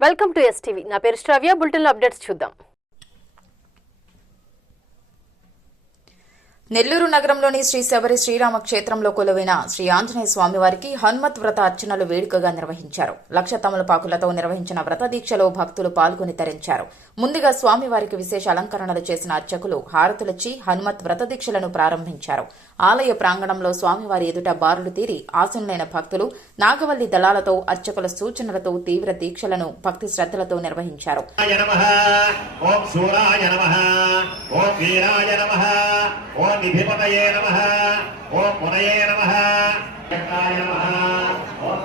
Welcome to STV. నా పేరు శ్రవ్య. Bulletin updates చూద్దాం. నెల్లూరు నగరంలోని శ్రీ శబరి శ్రీరామ క్షేత్రంలో కొలువైన శ్రీ ఆంజనేయ స్వామివారికి హనుమత్ వ్రత అర్చనలు వేడుకగా నిర్వహించారు. లక్ష తమలపాకులతో నిర్వహించిన వ్రత దీక్షలో భక్తులు పాల్గొని తరించారు. ముందుగా స్వామివారికి విశేష అలంకరణలు చేసిన అర్చకులు హారతులచ్చి హనుమత్ వ్రత దీక్షలను ప్రారంభించారు. ఆలయ ప్రాంగణంలో స్వామివారి ఎదుట బారులు తీరి ఆసనులైన భక్తులు నాగవల్లి దళాలతో అర్చకుల సూచనలతో తీవ్ర దీక్షలను భక్తి శ్రద్దలతో నిర్వహించారు. ఓం విధిపతయే నమ ఓం మునయే నమ ఓం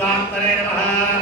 ॐ विश्वात्तरे नमः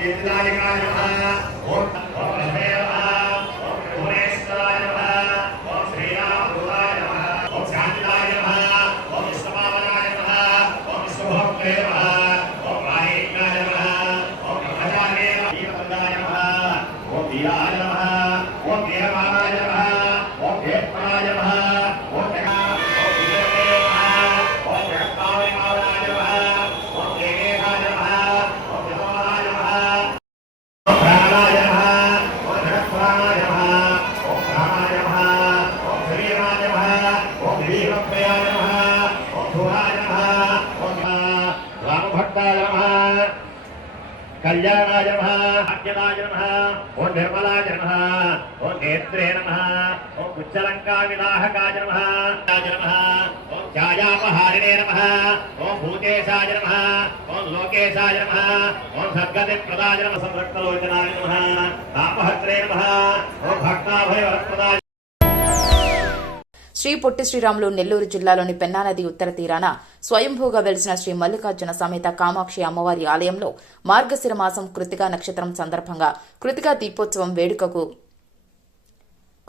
దీర్ఘాయకాయ నమః ఓం ఓం ఓం వీరాయ నమ ఓం వీరమాయ నమ नीलप्रिया नमः ओम भुवाय नमः ओम रामभट्टाय नमः। कल्याणाय नमः अज्ञानाय नमः ओम निर्मलाय नमः ओम नेत्रे नमः ओम उच्चलङ्काविलाहकाय नमः नमः ओम छायापहारिणे नमः ओम भूतेशाय नमः ओम लोकेशाय नमः ओम सद्गतिप्रदाय नमः संरक्तलोचनाय नमः तापहत्रे नमः ओम भक्ताभयवरप्रदाय శ్రీ పొట్టి శ్రీరాములు నెల్లూరు జిల్లాలోని పెన్నానది ఉత్తర తీరాన స్వయంభూగా వెలిసిన శ్రీ మల్లికార్జున సమేత కామాక్షి అమ్మవారి ఆలయంలో మార్గశిర మాసం కృతికా నక్షత్రం సందర్భంగా కృతికా దీపోత్సవం వేడుకకు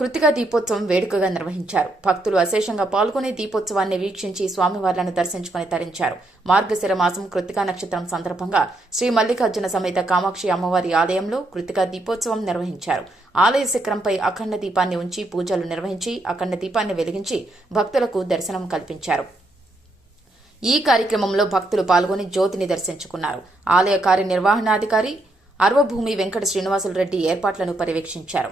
కృతిక దీపోత్సవం వేడుకగా నిర్వహించారు. భక్తులు అశేషంగా పాల్గొని దీపోత్సవాన్ని వీక్షించి స్వామివార్లను దర్శించుకుని తరించారు. మార్గశిర మాసం కృతికా నక్షత్రం సందర్భంగా శ్రీ మల్లికార్జున సమేత కామాక్షి అమ్మవారి ఆలయంలో కృతికా దీపోత్సవం నిర్వహించారు. ఆలయ శిఖరంపై అఖండ దీపాన్ని ఉంచి పూజలు నిర్వహించి అఖండ దీపాన్ని వెలిగించి భక్తులకు దర్శనం కల్పించారు. ఈ కార్యక్రమంలో భక్తులు పాల్గొని జ్యోతిని దర్శించుకున్నారు. ఆలయ కార్యనిర్వహణాధికారి అర్వభూమి వెంకట శ్రీనివాసులు రెడ్డి ఏర్పాట్లను పర్యవేక్షించారు.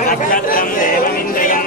నక్షత్రం దేవమింద్రియం